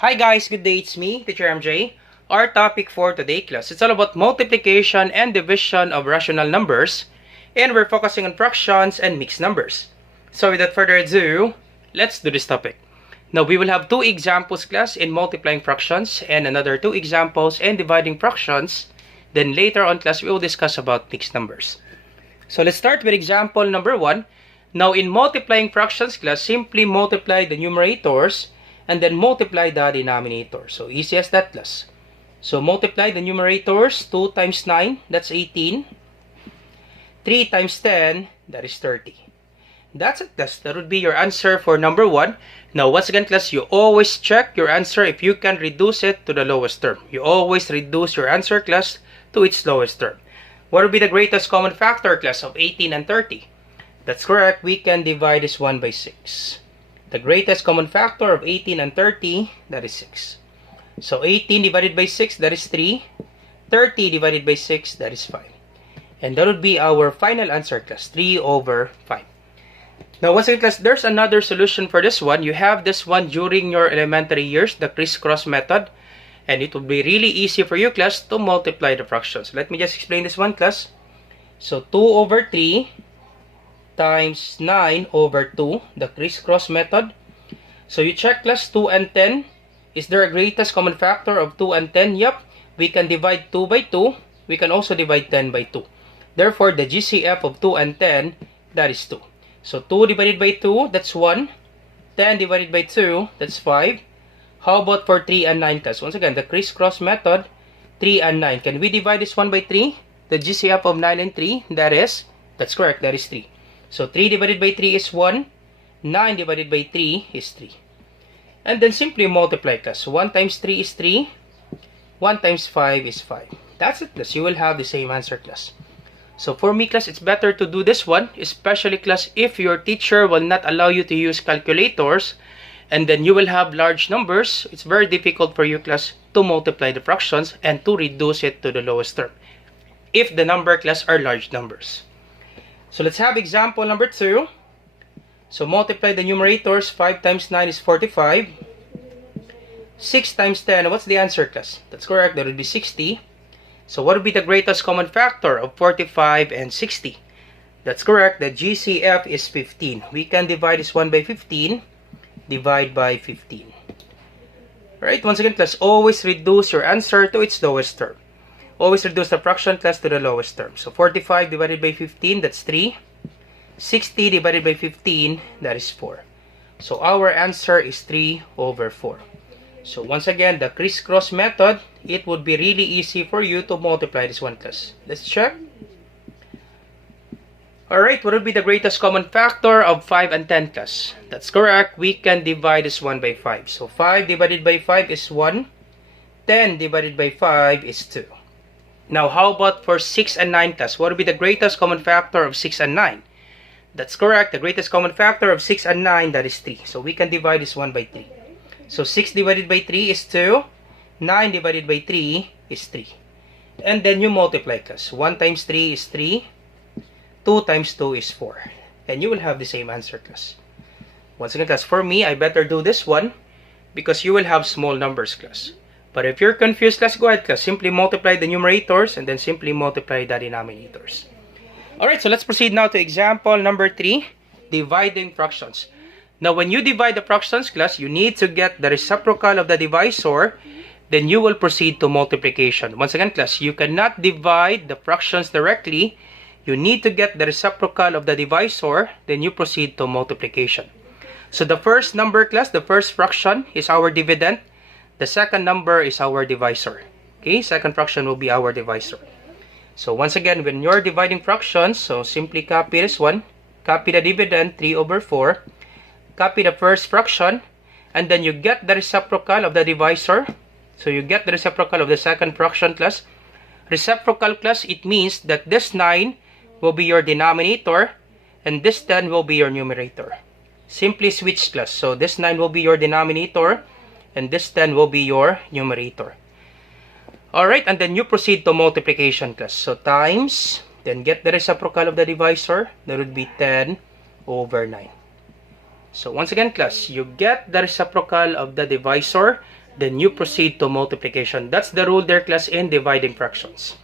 Hi guys, good day, it's me, Teacher MJ. Our topic for today class, it's all about multiplication and division of rational numbers, and we're focusing on fractions and mixed numbers. So without further ado, let's do this topic. Now we will have two examples class in multiplying fractions and another two examples in dividing fractions. Then later on class, we will discuss about mixed numbers. So let's start with example number 1. Now in multiplying fractions class, simply multiply the numerators and then multiply the denominator. So easy as that class. So multiply the numerators, 2 times 9, that's 18. 3 times 10, that is 30. That's it class. That would be your answer for number 1. Now once again class, you always check your answer if you can reduce it to the lowest term. You always reduce your answer class to its lowest term. What would be the greatest common factor class of 18 and 30? That's correct. We can divide this 1 by 6. The greatest common factor of 18 and 30, that is 6. So 18 divided by 6, that is 3. 30 divided by 6, that is 5. And that would be our final answer class, 3 over 5. Now once again class, there's another solution for this one. You have this one during your elementary years, the crisscross method. And it would be really easy for you class to multiply the fractions. Let me just explain this one class. So 2 over 3 times 9 over 2, the crisscross method. So you check class, 2 and 10. Is there a greatest common factor of 2 and 10? Yep. We can divide 2 by 2. We can also divide 10 by 2. Therefore, the GCF of 2 and 10, that is 2. So 2 divided by 2, that's 1. 10 divided by 2, that's 5. How about for 3 and 9 class? Once again, the crisscross method, 3 and 9. Can we divide this 1 by 3? The GCF of 9 and 3, that's correct, that is 3. So 3 divided by 3 is 1. 9 divided by 3 is 3. And then simply multiply class. 1 times 3 is 3. 1 times 5 is 5. That's it class. You will have the same answer class. So for me class, it's better to do this one. Especially class, if your teacher will not allow you to use calculators, and then you will have large numbers, it's very difficult for you class to multiply the fractions and to reduce it to the lowest term, if the number class are large numbers. So let's have example number 2. So multiply the numerators. 5 times 9 is 45. 6 times 10, what's the answer class? That's correct, that would be 60. So what would be the greatest common factor of 45 and 60? That's correct, the GCF is 15. We can divide this 1 by 15. Divide by 15. Alright, once again class, always reduce your answer to its lowest term. Always reduce the fraction class to the lowest term. So 45 divided by 15, that's 3. 60 divided by 15, that is 4. So our answer is 3 over 4. So once again, the crisscross method, it would be really easy for you to multiply this one class. Let's check. Alright, what would be the greatest common factor of 5 and 10 class? That's correct. We can divide this 1 by 5. So 5 divided by 5 is 1. 10 divided by 5 is 2. Now, how about for 6 and 9 class? What would be the greatest common factor of 6 and 9? That's correct. The greatest common factor of 6 and 9, that is 3. So we can divide this 1 by 3. So 6 divided by 3 is 2. 9 divided by 3 is 3. And then you multiply class. 1 times 3 is 3. 2 times 2 is 4. And you will have the same answer class. Once again class, for me, I better do this one because you will have small numbers class. But if you're confused class, go ahead class. Simply multiply the numerators and then simply multiply the denominators. Alright, so let's proceed now to example number 3. Dividing fractions. Now when you divide the fractions class, you need to get the reciprocal of the divisor. Then you will proceed to multiplication. Once again class, you cannot divide the fractions directly. You need to get the reciprocal of the divisor, then you proceed to multiplication. So the first number class, the first fraction is our dividend. The second number is our divisor. Okay, second fraction will be our divisor. So once again, when you're dividing fractions, so simply copy this one. Copy the dividend, 3 over 4. Copy the first fraction. And then you get the reciprocal of the divisor. So you get the reciprocal of the second fraction class. Reciprocal class, it means that this 9 will be your denominator and this 10 will be your numerator. Simply switch class. So this 9 will be your denominator and this 10 will be your numerator. Alright, and then you proceed to multiplication class. So times, then get the reciprocal of the divisor. That would be 10 over 9. So once again class, you get the reciprocal of the divisor. then you proceed to multiplication. That's the rule there, class, in dividing fractions.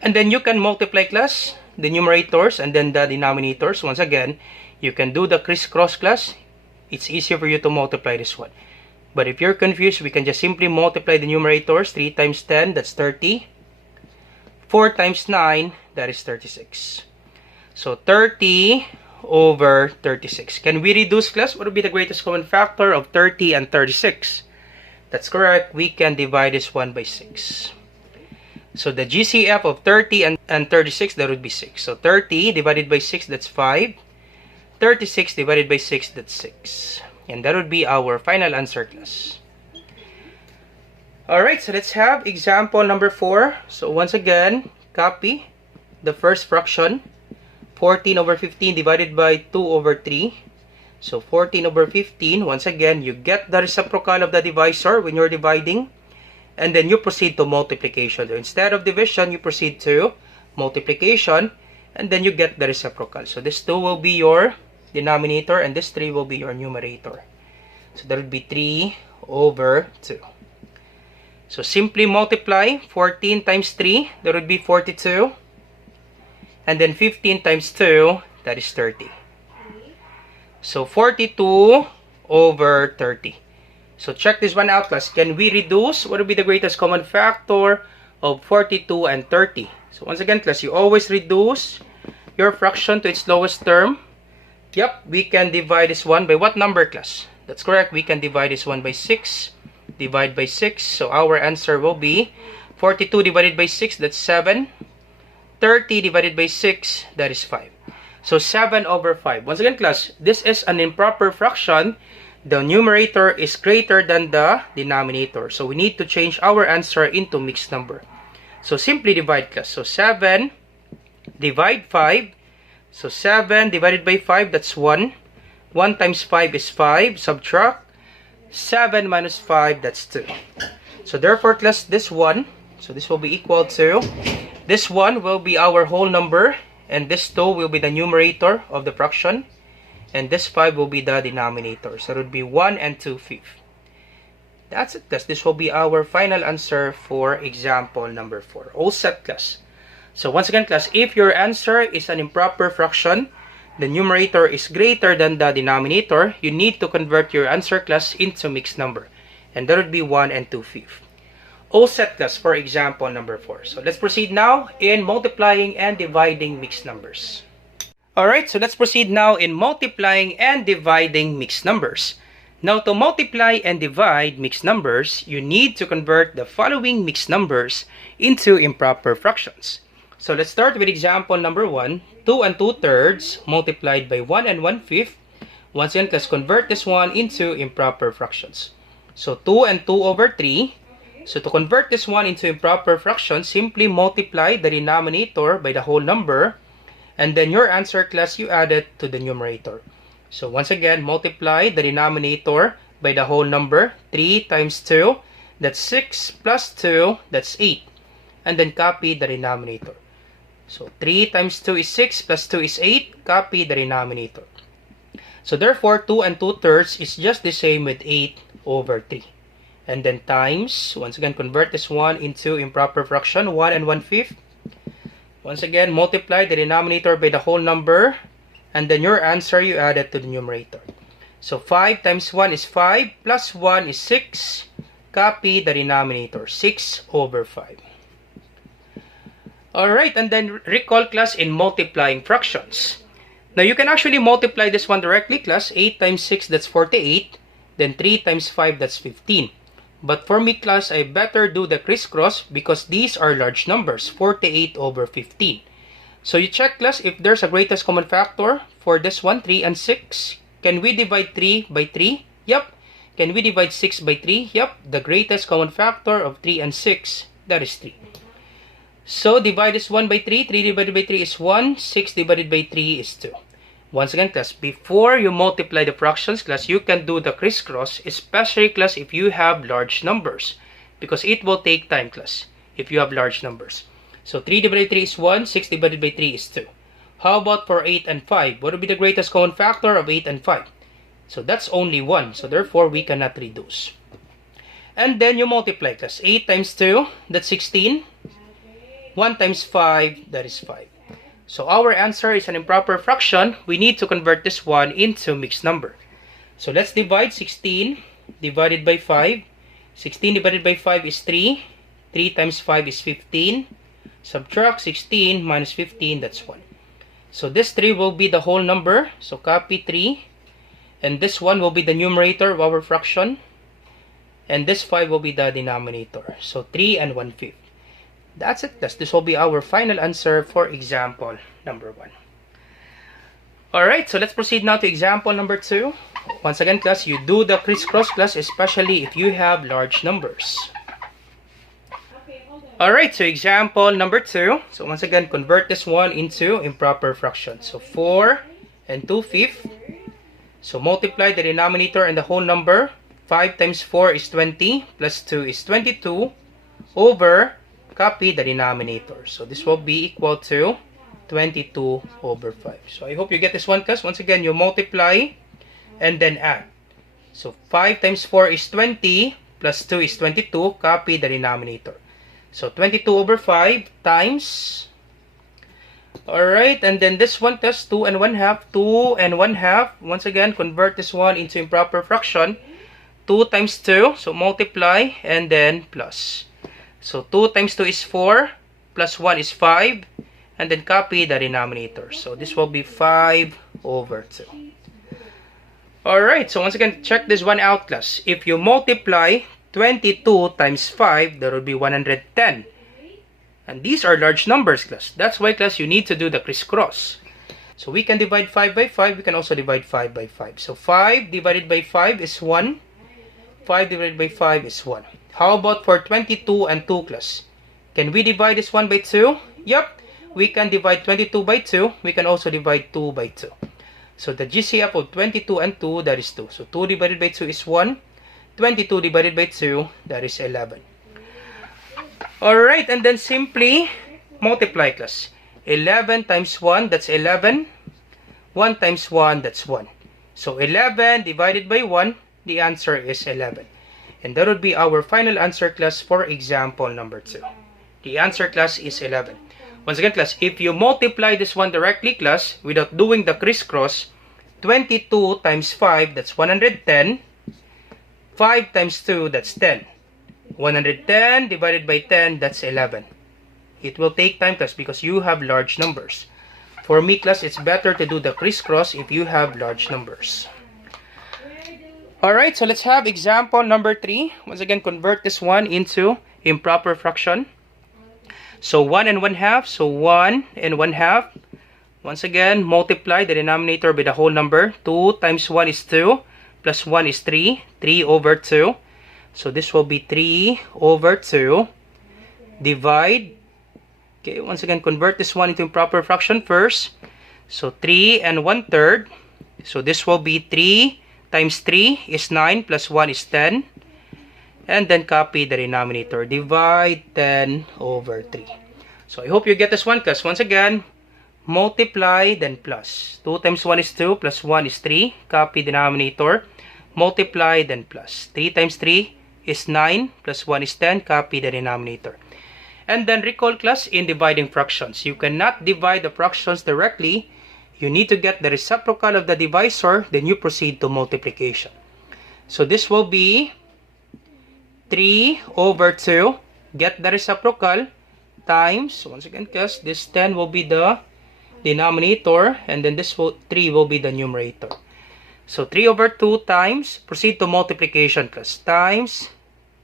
And then you can multiply, class, the numerators and then the denominators. Once again, you can do the crisscross, class. It's easier for you to multiply this one. But if you're confused, we can just simply multiply the numerators. 3 times 10, that's 30. 4 times 9, that is 36. So 30 over 36. Can we reduce, class? What would be the greatest common factor of 30 and 36? That's correct. We can divide this one by 6. So the GCF of 30 and 36, that would be 6. So 30 divided by 6, that's 5. 36 divided by 6, that's 6. And that would be our final answer, class. Alright, so let's have example number 4. So once again, copy the first fraction. 14 over 15 divided by 2 over 3. So 14 over 15, once again, you get the reciprocal of the divisor when you're dividing. And then you proceed to multiplication. So instead of division, you proceed to multiplication. And then you get the reciprocal. So this 2 will be your denominator and this 3 will be your numerator. So that would be 3 over 2. So simply multiply 14 times 3, that would be 42. And then 15 times 2, that is 30. So 42 over 30. So check this one out, class. Can we reduce? What would be the greatest common factor of 42 and 30? So once again, class, you always reduce your fraction to its lowest term. Yep, we can divide this one by what number, class? That's correct. We can divide this one by 6. Divide by 6. So our answer will be 42 divided by 6, that's 7. 30 divided by 6, that is 5. So 7 over 5. Once again, class, this is an improper fraction. The numerator is greater than the denominator. So we need to change our answer into mixed number. So simply divide, class. So 7 divide 5. So 7 divided by 5, that's 1. 1 times 5 is 5. Subtract. 7 minus 5, that's 2. So therefore, class, this one, so this will be equal to, this one will be our whole number. And this 2 will be the numerator of the fraction. And this 5 will be the denominator. So it would be 1 and 2/5. That's it, class. This will be our final answer for example number 4. All set, class. So once again, class, if your answer is an improper fraction, the numerator is greater than the denominator, you need to convert your answer, class, into mixed number. And that would be 1 and 2/5. All set, class, for example number 4. So let's proceed now in multiplying and dividing mixed numbers. Alright, so let's proceed now in multiplying and dividing mixed numbers. Now, to multiply and divide mixed numbers, you need to convert the following mixed numbers into improper fractions. So let's start with example number 1. 2 and 2/3 multiplied by 1 and 1/5. Once again, let's convert this one into improper fractions. So 2 and 2 over 3. So to convert this one into improper fraction, simply multiply the denominator by the whole number. And then your answer, class, you add it to the numerator. So once again, multiply the denominator by the whole number. 3 times 2, that's 6, plus 2, that's 8. And then copy the denominator. So 3 times 2 is 6, plus 2 is 8. Copy the denominator. So therefore, 2 and 2/3 is just the same with 8 over 3. And then times, once again, convert this one into improper fraction, 1 and 1/5. Once again, multiply the denominator by the whole number. And then your answer, you add it to the numerator. So 5 times 1 is 5, plus 1 is 6. Copy the denominator, 6 over 5. Alright, and then recall, class, in multiplying fractions. Now, you can actually multiply this one directly, class. 8 times 6, that's 48. Then 3 times 5, that's 15. But for me, class, I better do the crisscross because these are large numbers, 48 over 15. So you check, class, if there's a greatest common factor for this one, 3 and 6. Can we divide 3 by 3? Yep. Can we divide 6 by 3? Yep. The greatest common factor of 3 and 6, that is 3. So divide this 1 by 3. 3 divided by 3 is 1. 6 divided by 3 is 2. Once again, class, before you multiply the fractions, class, you can do the crisscross, especially, class, if you have large numbers. Because it will take time, class, if you have large numbers. So 3 divided by 3 is 1, 6 divided by 3 is 2. How about for 8 and 5? What would be the greatest common factor of 8 and 5? So that's only 1. So therefore, we cannot reduce. And then you multiply, class. 8 times 2, that's 16. 1 times 5, that is 5. So our answer is an improper fraction. We need to convert this one into mixed number. So let's divide 16 divided by 5. 16 divided by 5 is 3. 3 times 5 is 15. Subtract 16 minus 15, that's 1. So this 3 will be the whole number. So copy 3. And this 1 will be the numerator of our fraction. And this 5 will be the denominator. So 3 and 1/5. That's it. This will be our final answer for example number 1. Alright, so let's proceed now to example number 2. Once again, class, you do the crisscross, class, especially if you have large numbers. Alright, so example number 2. So once again, convert this one into improper fraction. So 4 and 2/5. So multiply the denominator and the whole number. 5 times 4 is 20, plus 2 is 22, over, copy the denominator. So this will be equal to 22 over 5. So I hope you get this one, class. Once again, you multiply and then add. So 5 times 4 is 20, plus 2 is 22, copy the denominator. So 22 over 5 times, alright, and then this one, class, 2 and 1/2, 2 and 1/2. Once again, convert this one into improper fraction. 2 times 2, so multiply and then plus. So 2 times 2 is 4, plus 1 is 5, and then copy the denominator. So this will be 5 over 2. Alright, so once again, check this one out, class. If you multiply 22 times 5, that will be 110. And these are large numbers, class. That's why, class, you need to do the crisscross. So we can divide 5 by 5, we can also divide 5 by 5. So 5 divided by 5 is 1. 5 divided by 5 is 1. How about for 22 and 2, class? Can we divide this one by 2? Yep, we can divide 22 by 2. We can also divide 2 by 2. So the GCF of 22 and 2, that is 2. So 2 divided by 2 is 1. 22 divided by 2, that is 11. Alright, and then simply multiply, class. 11 times 1, that's 11. 1 times 1, that's 1. So 11 divided by 1, the answer is 11. And that would be our final answer, class, for example number 2. The answer, class, is 11. Once again, class, if you multiply this one directly, class, without doing the crisscross, 22 times 5, that's 110. 5 times 2, that's 10. 110 divided by 10, that's 11. It will take time, class, because you have large numbers. For me, class, it's better to do the crisscross if you have large numbers. Alright, so let's have example number 3. Once again, convert this one into improper fraction. So 1 and 1/2, so 1 and 1/2. Once again, multiply the denominator by the whole number. 2 times 1 is 2, plus 1 is 3, 3 over 2. So this will be 3 over 2. Divide. Okay, once again, convert this one into improper fraction first. So 3 and 1/3. So this will be 3 times 3 is 9, plus 1 is 10. And then copy the denominator. Divide 10 over 3. So I hope you get this one, class. Once again, multiply, then plus. 2 times 1 is 2, plus 1 is 3. Copy denominator. Multiply, then plus. 3 times 3 is 9, plus 1 is 10. Copy the denominator. And then recall, class, in dividing fractions. You cannot divide the fractions directly. You need to get the reciprocal of the divisor, then you proceed to multiplication. So this will be 3 over 2. Get the reciprocal times, once again, class, this 10 will be the denominator, and then this 3 will be the numerator. So 3 over 2 times, proceed to multiplication, class, times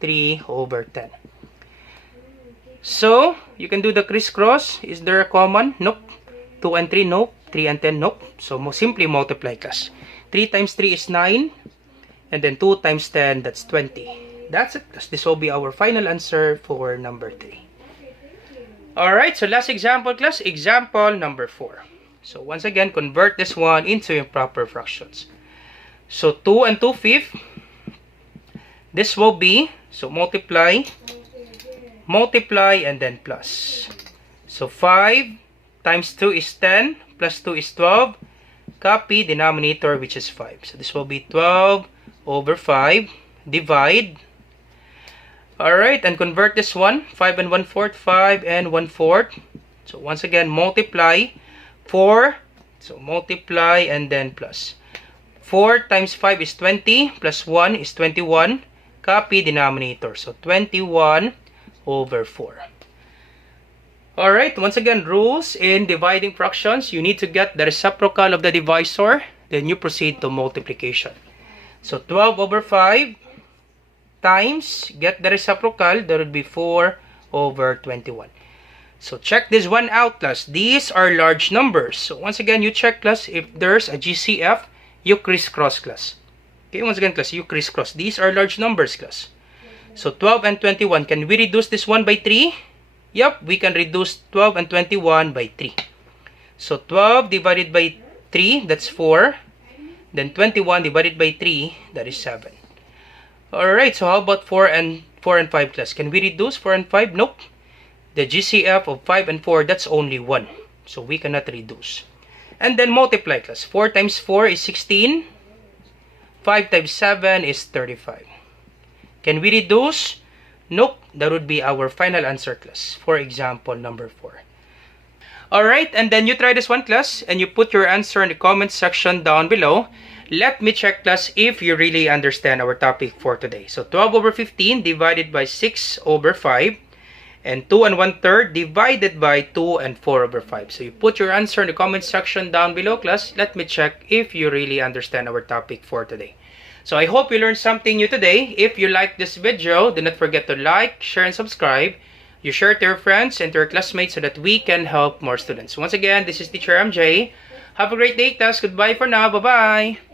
3 over 10. So you can do the crisscross. Is there a common? Nope. 2 and 3, nope. 3 and 10, nope. So simply multiply, class. 3 times 3 is 9. And then 2 times 10, that's 20. That's it, class. This will be our final answer for number 3. Alright, so last example, class. Example number 4. So once again, convert this one into improper fractions. So 2 and 2/5. This will be, so multiply, and then plus. So 5 times 2 is 10, plus 2 is 12. Copy denominator, which is 5. So this will be 12 over 5. Divide. Alright, and convert this one. 5 and 1/4, 5 and 1/4. So once again, multiply 4. So multiply and then plus. 4 times 5 is 20, plus 1 is 21. Copy denominator. So 21 over 4. Alright, once again, rules in dividing fractions. You need to get the reciprocal of the divisor. Then you proceed to multiplication. So 12 over 5 times, get the reciprocal, that would be 4 over 21. So check this one out, class. These are large numbers. So once again, you check, class, if there's a GCF, you crisscross, class. Okay, once again, class, you crisscross. These are large numbers, class. So 12 and 21. Can we reduce this one by 3? Yep, we can reduce 12 and 21 by 3. So 12 divided by 3, that's 4. Then 21 divided by 3, that is 7. Alright, so how about 4 and 5, class? Can we reduce 4 and 5? Nope. The GCF of 5 and 4, that's only 1. So we cannot reduce. And then multiply, class. 4 times 4 is 16. 5 times 7 is 35. Can we reduce? Nope. That would be our final answer, class. For example, number 4. Alright, and then you try this one, class, and you put your answer in the comment section down below. Let me check, class, if you really understand our topic for today. So 12 over 15 divided by 6 over 5. And 2 and 1/3 divided by 2 and 4 over 5. So you put your answer in the comment section down below, class. Let me check if you really understand our topic for today. So I hope you learned something new today. If you like this video, do not forget to like, share, and subscribe. You share it to your friends and to your classmates so that we can help more students. Once again, this is Teacher MJ. Have a great day, class. Goodbye for now. Bye-bye.